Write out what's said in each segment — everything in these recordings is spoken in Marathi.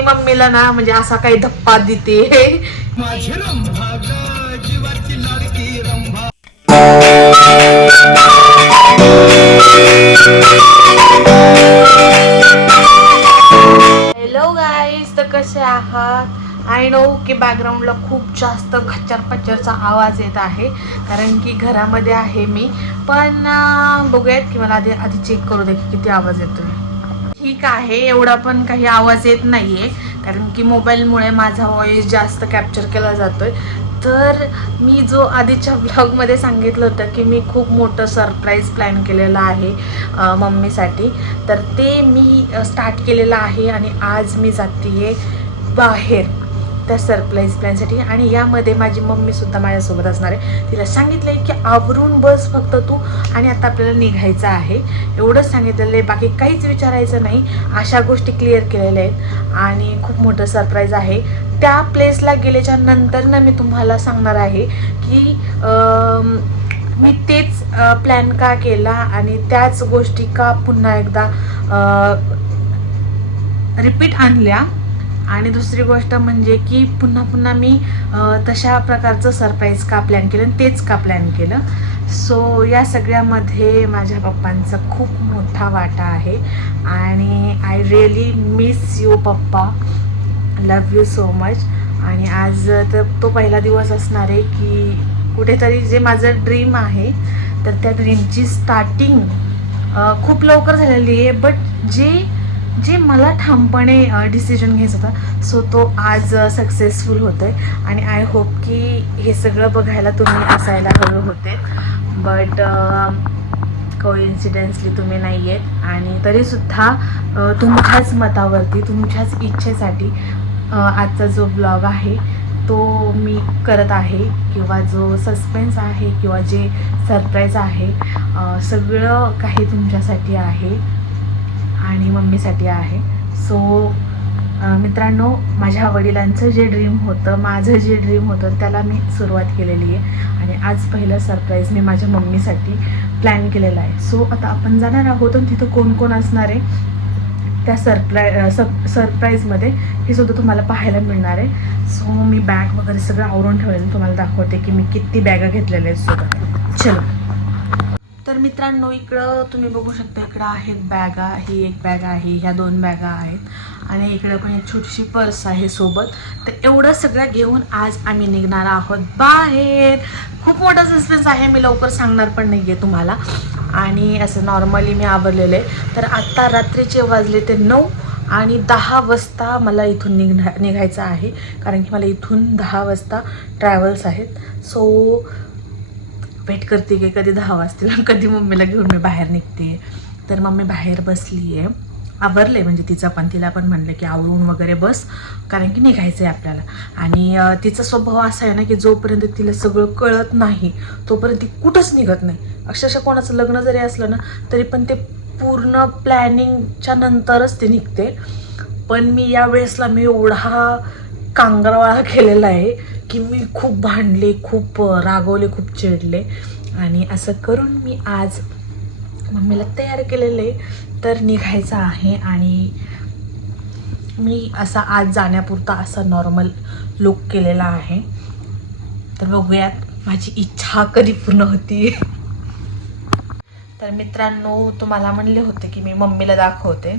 मी मम्मीला ना म्हणजे असा काही धप्पा देते. हॅलो गाईज, तर कसे आहात? आय नो की बॅकग्राऊंडला खूप जास्त खच्चर पच्चरचा आवाज येत आहे, कारण की घरामध्ये आहे मी. पण बघूयात की मला आधी चेक करू दे किती आवाज येतोय. ठीक आहे, एवढा पण काही आवाज येत नाहीये, कारण की मोबाईलमुळे माझा व्हॉइस जास्त कॅप्चर केला जातोय. तर मी जो आधीच्या ब्लॉगमध्ये सांगितलं होतं की मी खूप मोठं सरप्राईज प्लॅन केलेलं आहे मम्मीसाठी, तर ते मी स्टार्ट केलेलं आहे. आणि आज मी जाते बाहेर त्या सरप्राईज प्लॅनसाठी, आणि यामध्ये माझी मम्मीसुद्धा माझ्यासोबत असणार आहे. तिला सांगितलं आहे की आवरून बस फक्त तू, आणि आता आपल्याला निघायचं आहे, एवढंच सांगितलेलं आहे. बाकी काहीच विचारायचं नाही, अशा गोष्टी क्लिअर केलेल्या आहेत. आणि खूप मोठं सरप्राईज आहे. त्या प्लेसला गेल्याच्या नंतर ना मी तुम्हाला सांगणार आहे की मी तेच प्लॅन का केला आणि त्याच गोष्टी का पुन्हा एकदा रिपीट आणल्या. आणि दुसरी गोष्ट म्हणजे की पुन्हा पुन्हा मी तशा प्रकारचं सरप्राईज का प्लॅन केलं आणि तेच का प्लॅन केलं. सो या सगळ्यामध्ये माझ्या पप्पांचा खूप मोठा वाटा आहे. आणि आय रिअली मिस यू पप्पा, लव यू सो मच. आणि आज तर तो पहिला दिवस असणार आहे की कुठेतरी जे माझं ड्रीम आहे, तर त्या ड्रीमची स्टार्टिंग खूप लवकर झालेली आहे. बट जे मला ठामपणे डिसिजन घ्यायचा होता, सो तो आज सक्सेसफुल होतो आहे. आणि आय होप की हे सगळं बघायला तुम्ही असायला हवे होते, बट कोइन्सिडेंटली तुम्ही नाही आहेत. आणि तरीसुद्धा तुमच्याच मतावरती, तुमच्याच इच्छेसाठी आजचा जो ब्लॉग आहे तो मी करत आहे, किंवा जो सस्पेन्स आहे किंवा जे सरप्राईज आहे, सगळं काही तुमच्यासाठी आहे आणि मम्मीसाठी आहे. सो मित्रांनो, माझ्या वडिलांचं जे ड्रीम होतं, माझं जे ड्रीम होतं, त्याला मी सुरुवात केलेली आहे. आणि आज पहिलं सरप्राईज मी माझ्या मम्मीसाठी प्लॅन केलेला आहे. सो आता आपण जाणार आहोत आणि तिथं कोण कोण असणार आहे त्या सरप्राईजमध्ये हे सुद्धा तुम्हाला पाहायला मिळणार आहे. सो मी बॅग वगैरे सगळं आवरून ठेवलेलं तुम्हाला दाखवते की मी किती बॅगा घेतलेल्या आहेत सोबत. चलो. तर मित्रांनो, इकडं तुम्ही बघू शकता, इकडं आहेत बॅगा. ही एक बॅग आहे, ह्या 2 बॅगा आहेत, आणि इकडं पण एक छोटीशी पर्स आहे सोबत. तर एवढं सगळं घेऊन आज आम्ही निघणार आहोत बाहेर. खूप मोठा सस्पेन्स आहे, मी लवकर सांगणार पण नाही आहे तुम्हाला. आणि असं नॉर्मली मी आवरलेलं आहे. तर आत्ता रात्रीचे वाजले ते 9, आणि 10 वाजता मला इथून निघायचं आहे, कारण की मला इथून 10 वाजता ट्रॅव्हल्स आहेत. सो वेट करते की कधी 10 वाजतील, कधी मम्मीला घेऊन मी बाहेर निघते. तर मम्मी बाहेर बसली आहे, आवरले म्हणजे तिला पण म्हणलं की आवरून वगैरे बस, कारण की निघायचं आहे आपल्याला. आणि तिचा स्वभाव असा आहे ना की जोपर्यंत तिला सगळं कळत नाही तोपर्यंत ती कुठंच निघत नाही. अक्षरशः कोणाचं लग्न जरी असलं ना तरी पण ते पूर्ण प्लॅनिंगच्या नंतरच ते निघते. पण मी या वेळेसला मी एवढा कांगारवाळा केलेला आहे की मी खूप भांडले, खूप रागवले, खूप चिडले. आणि असं करून मी आज मम्मीला तयार केलेलं आहे, तर निघायचं आहे. आणि मी असा आज जाण्यापुरता असा नॉर्मल लुक केलेला आहे. तर बघूयात माझी इच्छा कधी पूर्ण होती. तर मित्रांनो, तुम्हाला म्हणले होते की मी मम्मीला दाखवते.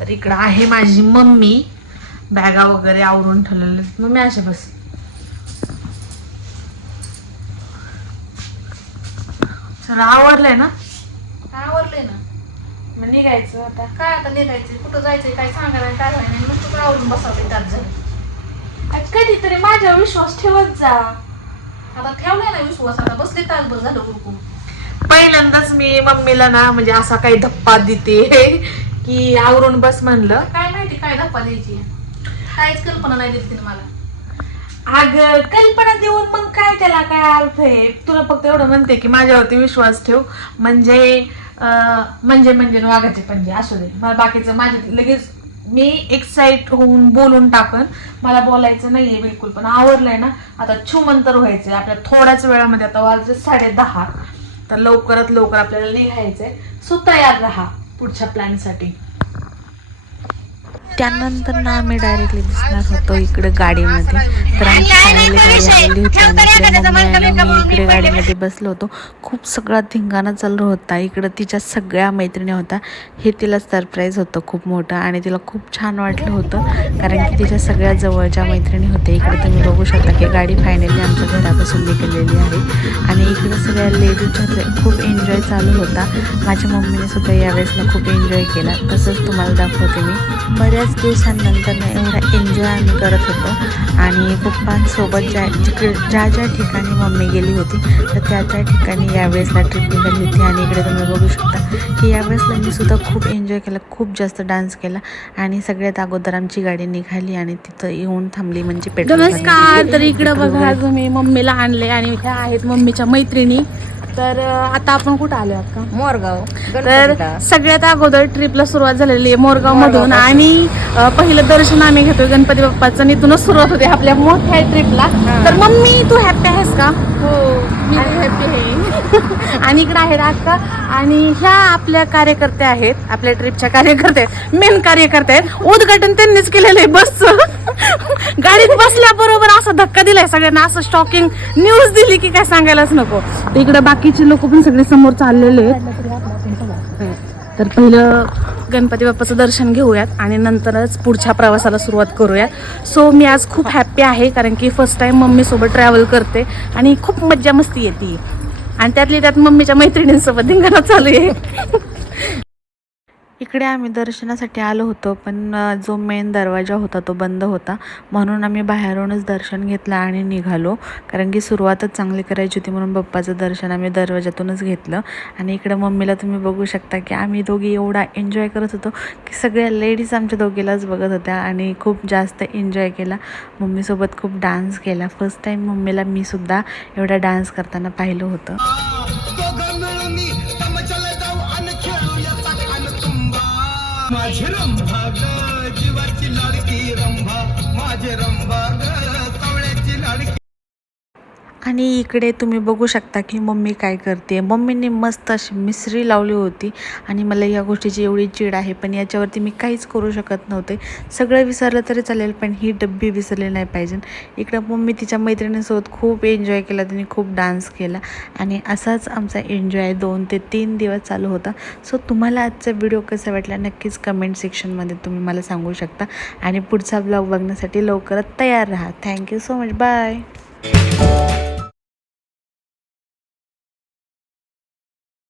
तर इकडं आहे माझी मम्मी, बॅगा वगैरे आवरून ठेवलेले. मम्मी अशा बस. चला, आवडलंय ना? आवरले ना. मग निघायचं आता. काय आता निघायचंय, कुठं जायचंय, काय सांगा नाही, काय नाही, नुसतं काय आवरून बसावं त्यात झालं. कधीतरी माझ्यावर विश्वास ठेवत जा. आता ठेवलाय ना विश्वास, आता बसले तासभर झालं उरकून. पहिल्यांदाच मी मम्मीला ना म्हणजे असा काही धप्पा देते की आवरून बस म्हणलं. काय माहिती काय धप्पा द्यायची, काहीच कल्पना नाही देत तिने मला. अगं, कल्पना देऊन मग काय, त्याला काय अर्थ आहे? तुला फक्त एवढं म्हणते की माझ्यावरती विश्वास ठेव, म्हणजे वाघाचे पंजे असू दे. मला बाकीचं माझ्या लगेच मी एक्साइट होऊन बोलून टाकन, मला बोलायचं नाहीये बिलकुल. पण आवरलंय ना, आता छुमंतर व्हायचंय आपल्या थोड्याच वेळामध्ये. आता वाजले 10:30, तर लवकरात लवकर आपल्याला निघायचंय. सो तयार राहा पुढच्या प्लॅनसाठी. त्यानंतर ना आम्ही डायरेक्टली दिसणार होतो इकडे गाडीमध्ये. तर आमची फायनली गाडी आलेली होती आणि इकडे मम्मी आणि मी इकडे गाडीमध्ये बसलो होतो. खूप सगळा धिंगाणा चालू होता. इकडं तिच्या सगळ्या मैत्रिणी होत्या. हे तिला सरप्राईज होतं खूप मोठं आणि तिला खूप छान वाटलं होतं कारण की तिच्या सगळ्या जवळच्या मैत्रिणी होत्या. इकडे तुम्ही बघू शकता की गाडी फायनली आमच्या घरापासून निघालेली आहे आणि इकडे सगळ्या लेडीजच्या खूप एन्जॉय चालू होता. माझ्या मम्मीने सुद्धा यावेळेसला खूप एन्जॉय केला. तसंच तुम्हाला दाखवते मी. बऱ्याच दिवसांनंतर एवढा एन्जॉय आम्ही करत होतो आणि पप्पांसोबत ज्या ठिकाणी मम्मी गेली होती तर त्या ठिकाणी यावेळेसला ट्रिप निघाली होती. आणि इकडे तुम्ही बघू शकता की यावेळेसला मी सुद्धा खूप एन्जॉय केला, खूप जास्त डान्स केला आणि सगळ्यात अगोदर आमची गाडी निघाली आणि तिथं येऊन थांबली म्हणजे पेट्रोल. नमस्कार. तर इकडं बघा तुम्ही मम्मीला आणले आणि ह्या आहेत मम्मीच्या मैत्रिणी. तर आता आपण कुठं आलो आहोत का? मोरगाव. तर सगळ्यात अगोदर ट्रिपला सुरुवात झालेली आहे मोरगाव मधून आणि पहिलं दर्शन आम्ही घेतोय गणपती बाप्पाचं आणि इथूनच सुरुवात होते आपल्या मोठ्या ट्रिपला. तर मम्मी तू हॅपी आहेस का? हो, मी हॅपी आहे. आणि इकडे आहेत अक्का आणि ह्या आपल्या कार्यकर्त्या आहेत, आपल्या ट्रिपच्या कार्यकर्त्या आहेत, मेन कार्यकर्त्या आहेत. उद्घाटन त्यांनीच केलेलं आहे बसचं. गाडीत बसल्याबरोबर असा धक्का दिलाय सगळ्यांना, असं शॉकिंग न्यूज दिली की काय सांगायलाच नको. इकडे बाकीचे लोक पण सगळे समोर चाललेले आहेत. तर पहिलं गणपती बाप्पाचं दर्शन घेऊयात आणि नंतरच पुढच्या प्रवासाला सुरुवात करूयात. सो मी आज खूप हॅप्पी आहे कारण की फर्स्ट टाइम मम्मीसोबत ट्रॅव्हल करते आणि खूप मज्जा मस्ती येते आणि त्यातली त्यात मम्मीच्या मैत्रिणींसोबत धिंगाणा चालू आहे. इकडे आम्ही दर्शनासाठी आलो होतो पण जो मेन दरवाजा होता तो बंद होता म्हणून आम्ही बाहेरूनच दर्शन घेतलं आणि निघालो कारण की सुरुवातच चांगली करायची होती म्हणून बाप्पाचं दर्शन आम्ही दरवाजातूनच घेतलं. आणि इकडं मम्मीला तुम्ही बघू शकता की आम्ही दोघी एवढा एन्जॉय करत होतो की सगळ्या लेडीज आमच्या दोघीलाच बघत होत्या आणि खूप जास्त एन्जॉय केला. मम्मीसोबत खूप डान्स केला. फर्स्ट टाईम मम्मीला मी सुद्धा एवढा डान्स करताना पाहिलं होतं. माझे रंभा ग जीवाची लाडकी रंभा, माझे रंभा ग कवळ्याची लाडकी. आणि इकडे तुम्ही बघू शकता की मम्मी काय करते. मम्मीने मस्त अशी मिसरी लावली होती आणि मला या गोष्टीची एवढी चिड आहे पण याच्यावरती मी काहीच करू शकत नव्हते. सगळं विसरलं तरी चालेल पण ही डब्बी विसरली नाही पाहिजे. इकडं मम्मी तिच्या मैत्रिणींसोबत खूप एन्जॉय केला, तिने खूप डान्स केला आणि असाच आमचा एन्जॉय 2 ते 3 दिवस चालू होता. सो तुम्हाला आजचा व्हिडिओ कसा वाटला नक्कीच कमेंट सेक्शनमध्ये तुम्ही मला सांगू शकता आणि पुढचा ब्लॉग बघण्यासाठी लवकरच तयार राहा. Thank you so much. बाय.